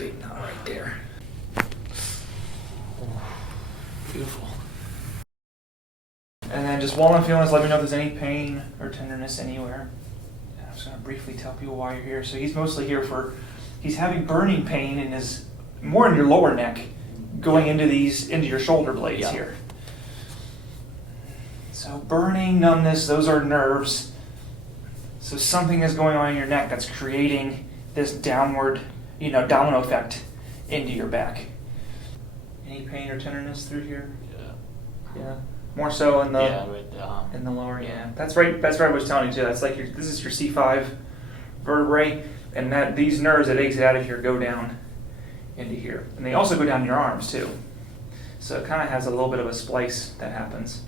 big knot right there. Beautiful. And then just while I'm feeling this, let me know if there's any pain or tenderness anywhere. And I'm just going to briefly tell people why you're here. So he's mostly here he's having burning pain more in your lower neck, going into your shoulder blades here. So burning, numbness, those are nerves. So something is going on in your neck that's creating this downward, domino effect into your back. Any pain or tenderness through here? Yeah. More so in the in the lower. Yeah. That's right. That's what I was telling you too. That's like this is your C5 vertebrae, and these nerves that exit out of here go down into here, and they also go down your arms too. So it kind of has a little bit of a splice that happens.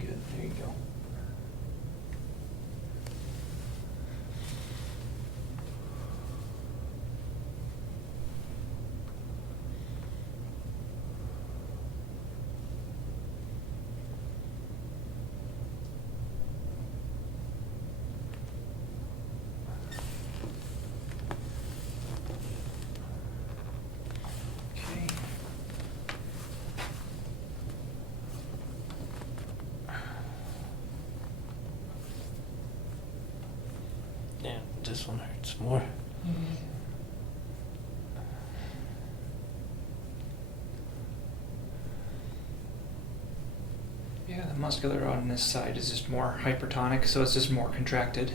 Good. There you go. Yeah, this one hurts more. Yeah, the muscular on this side is just more hypertonic, so it's just more contracted.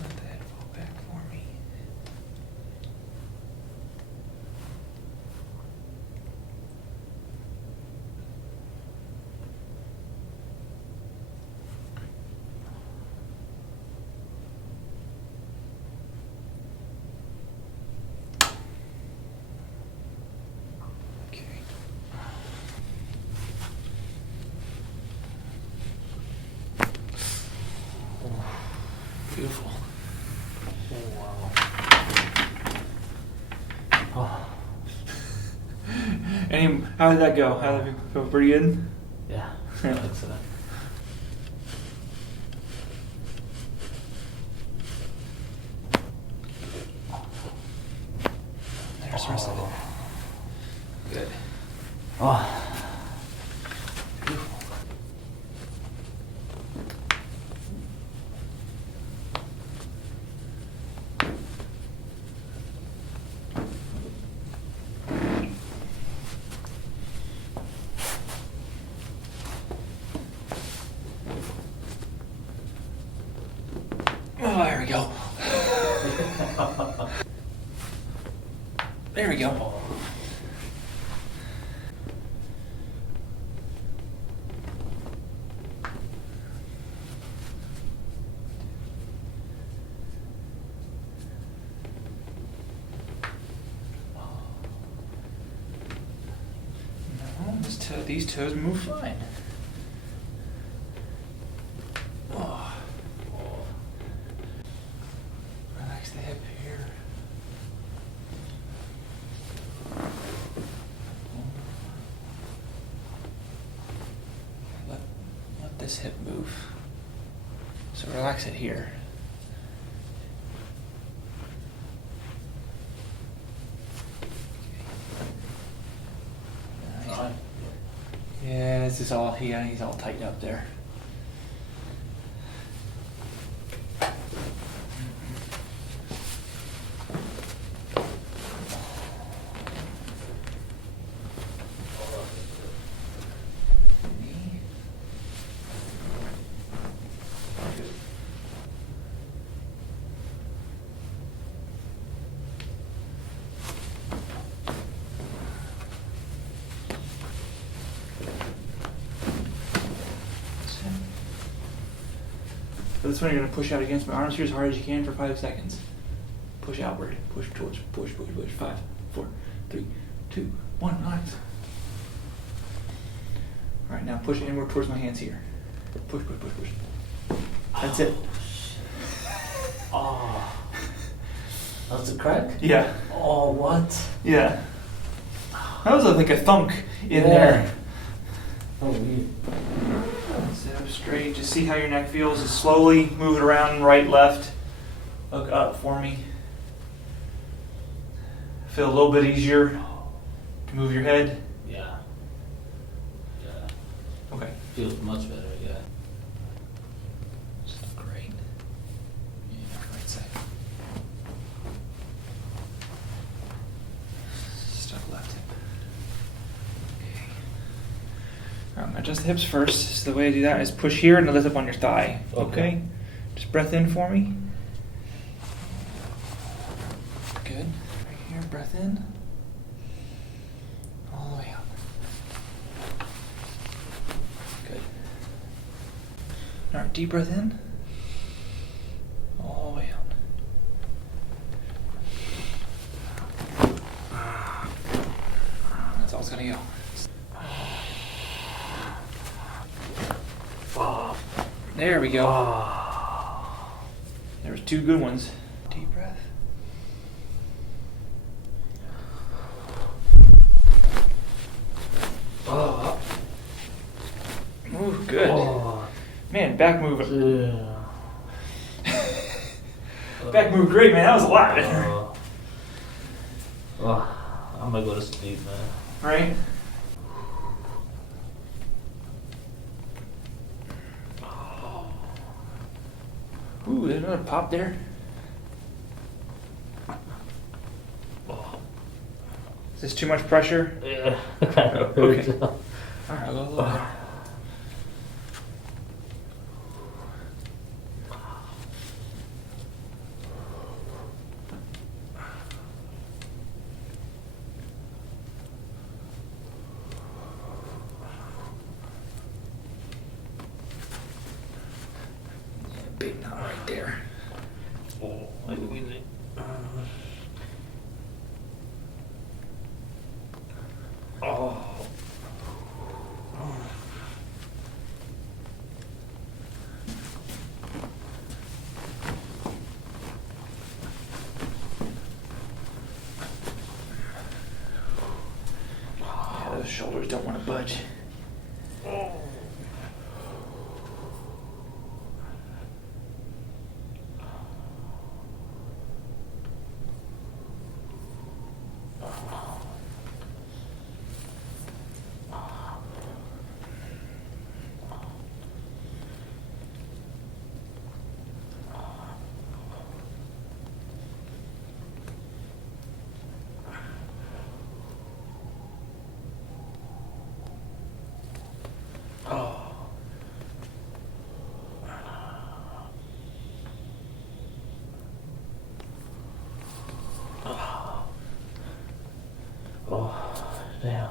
Let the head fall back for me. Okay. Beautiful. Wow. Oh. How did that go? How did it go? Pretty good? Yeah. Excellent. There's the rest of it. Good. Oh. Beautiful. Oh, there we go. There we go. No, these toes move fine. this hip move. So relax it here. Yeah, this is all he's all tightened up there. So this one you're going to push out against my arms here as hard as you can for 5 seconds. Push outward. Push towards. Push. 5, 4, 3, 2, 1. Relax. All right, now push inward towards my hands here. Push. That's it. Oh. That was a crack? Yeah. Oh, what? Yeah. That was like a thunk in there. Oh, weird. Sit up straight. Just see how your neck feels. Just slowly move it around right, left. Look up for me. Feel a little bit easier to move your head. Yeah. Okay. Feels much better, yeah. Just look great. Yeah, right side. Stuck left hip. Okay. Adjust the hips first. So the way to do that is push here and lift up on your thigh. Okay. Just breath in for me. Good. Right here, breath in. All the way out. Good. All right, deep breath in. All the way out. That's all it's gonna go. There we go. There was 2 good ones. Deep breath. Ooh, good. Man, back move. Back move great, man. That was a lot better. I'm gonna go to sleep, man. Right? Ooh, there's another pop there. Is this too much pressure? Yeah, kind of hurts. Okay. Alright, I'll go a little bit. Big knot right there. Yeah, those shoulders don't want to budge. Damn.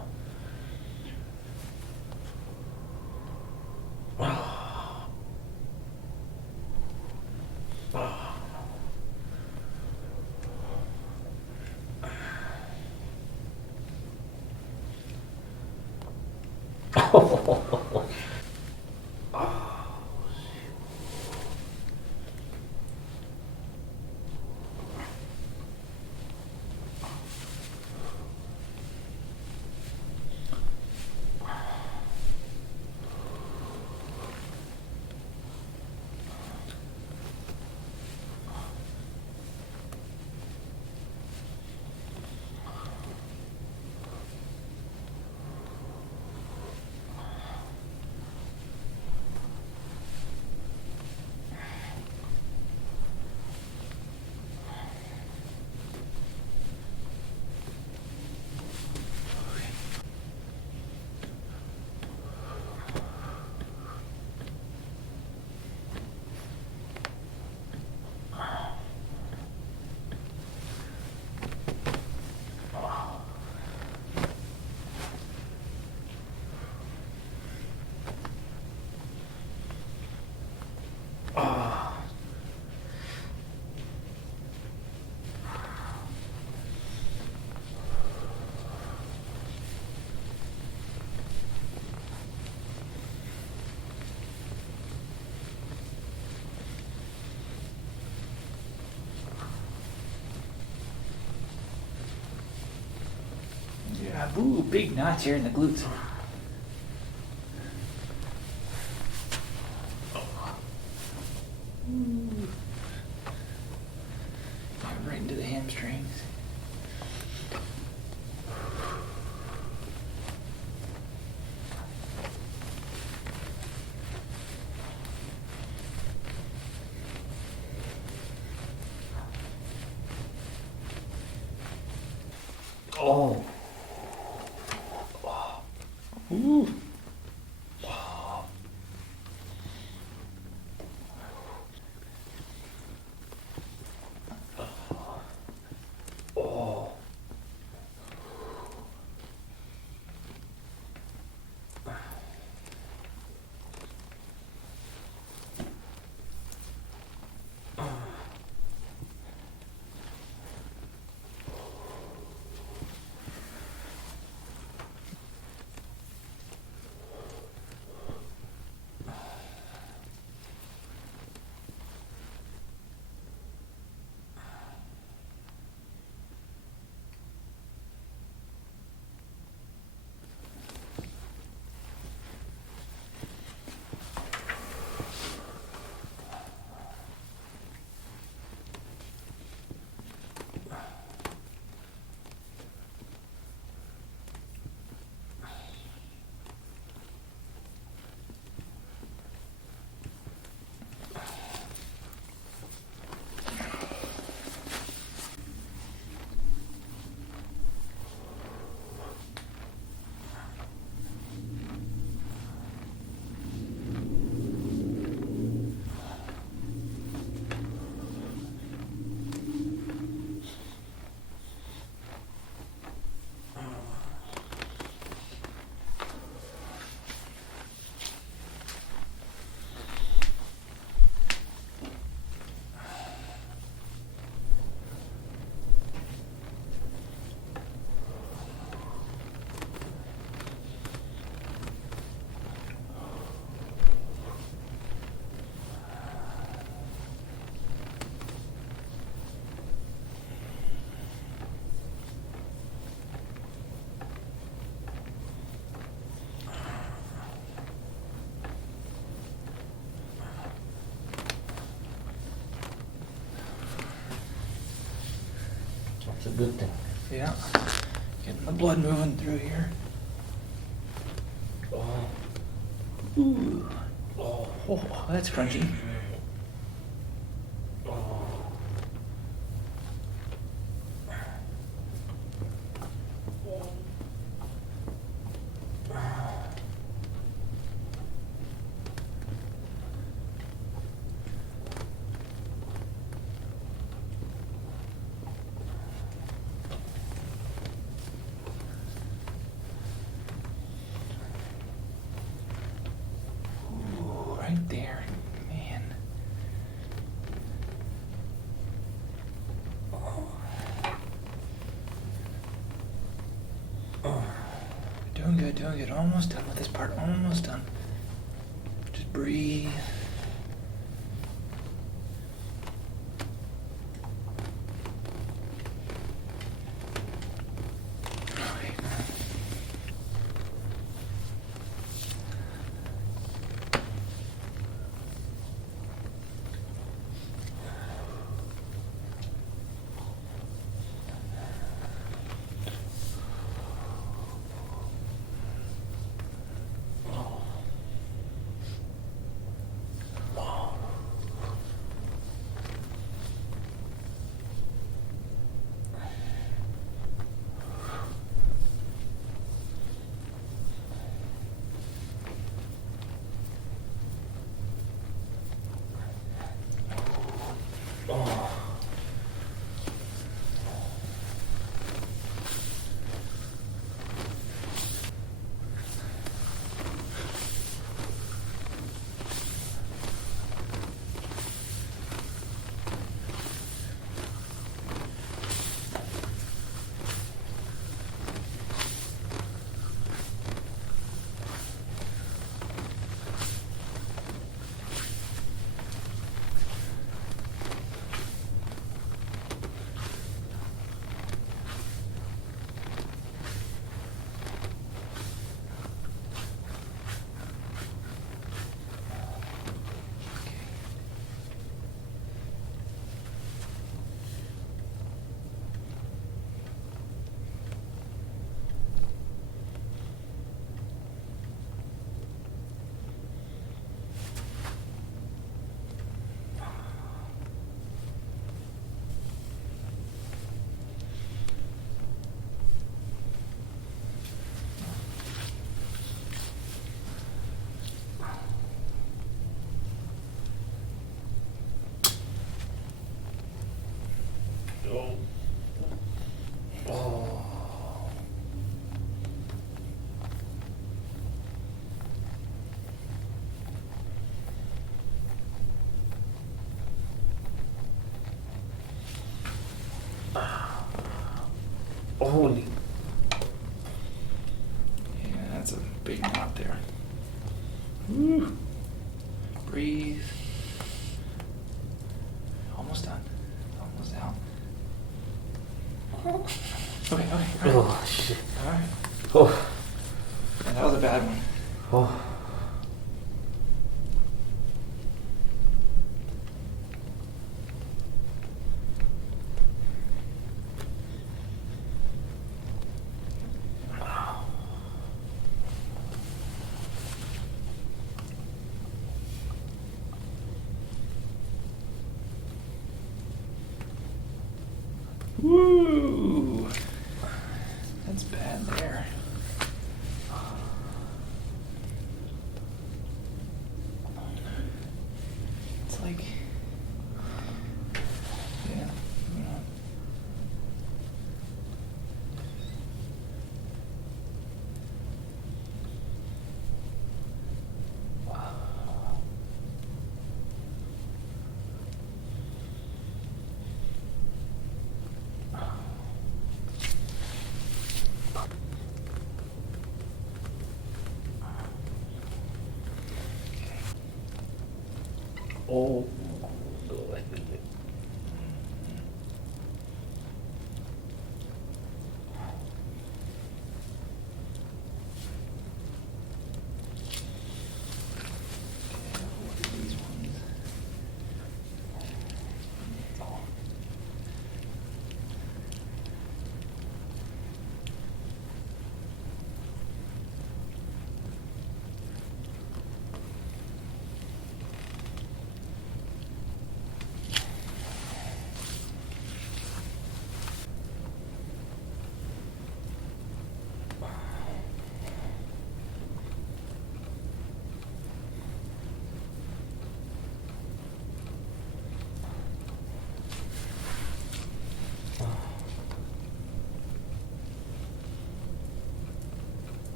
Ooh, big knots here in the glutes. Ooh. Right into the hamstrings. Oh. Ooh. Oh. That's a good thing. Yeah. Getting the blood moving through here. Oh. Ooh. Oh. Oh, that's crunchy. Oh. Ooh, right there. Man. Doing good, doing good. Almost done with this part. Almost done. Just breathe. Okay. breathe. Almost done. Almost out. Okay, all right. Oh, shit. All right. Oh. Yeah, that was a bad one. Oh. Woo! That's bad there. It's like, yeah. Oh.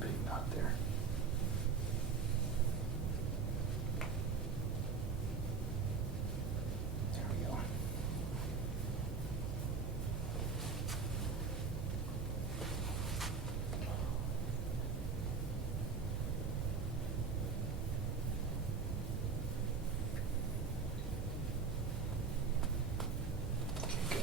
Big knot there. There we go. Okay, good.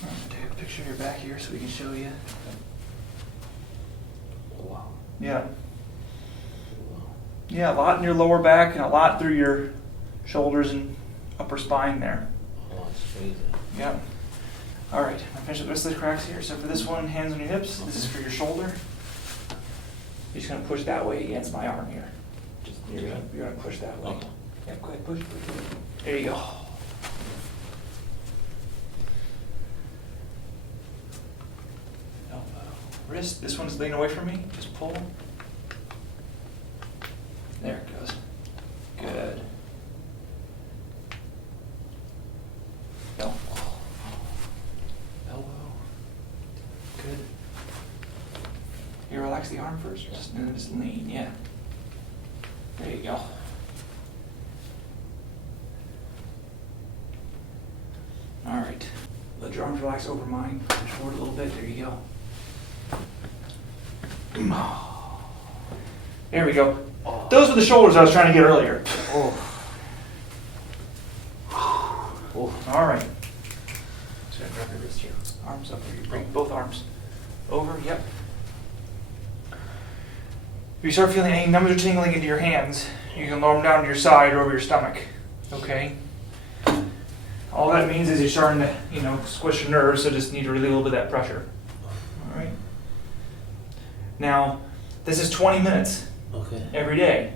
I'm gonna take a picture of your back here so we can show you. Wow. Yeah. Yeah, a lot in your lower back and a lot through your shoulders and upper spine there. Oh, it's crazy. Yeah. All right, I'm finished with the rest of the cracks here. So for this one, hands on your hips. This is for your shoulder. You're just gonna push that way against my arm here. Just you're gonna push that way. Okay. Yeah, go ahead, push. There you go. Elbow, wrist. This one's leaning away from me. Just pull. There it goes. Good. Go. Elbow. Good. You relax the arm first, or just lean, yeah. There you go. All right. Let your arms relax over mine. Push forward a little bit. There you go. There we go. Those were the shoulders I was trying to get earlier. Oh. Oh. All right. So I grab your wrist here. Arms up. You bring both arms over. Yep. If you start feeling any numbness or tingling into your hands, you can lower them down to your side or over your stomach. Okay? All that means is you're starting to, squish your nerves, so just need to relieve a little bit of that pressure. All right? Now, this is 20 minutes Okay. every day.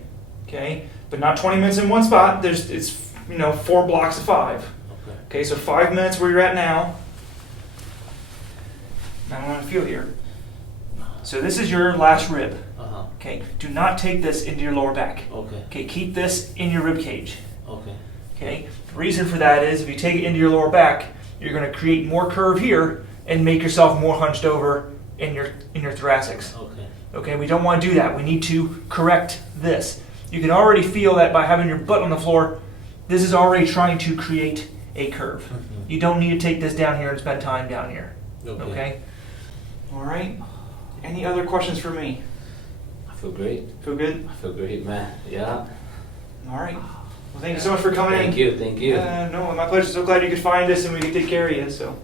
Okay? But not 20 minutes in one spot. It's 4 blocks of 5. Okay. Okay, so 5 minutes where you're at now. Now I want to feel here. So this is your last rib. Uh-huh. Okay, do not take this into your lower back. Okay. Okay, keep this in your rib cage. Okay. Okay, the reason for that is if you take it into your lower back, you're going to create more curve here and make yourself more hunched over in your thoracics. Okay. Okay, we don't want to do that. We need to correct this. You can already feel that by having your butt on the floor, this is already trying to create a curve. Mhm. You don't need to take this down here and spend time down here. Okay. Okay? All right. Any other questions for me? I feel great. Feel good? I feel great, man. Yeah. All right. Well, thank you so much for coming in. Thank you. Thank you. No, my pleasure. So glad you could find us and we could take care of you. So.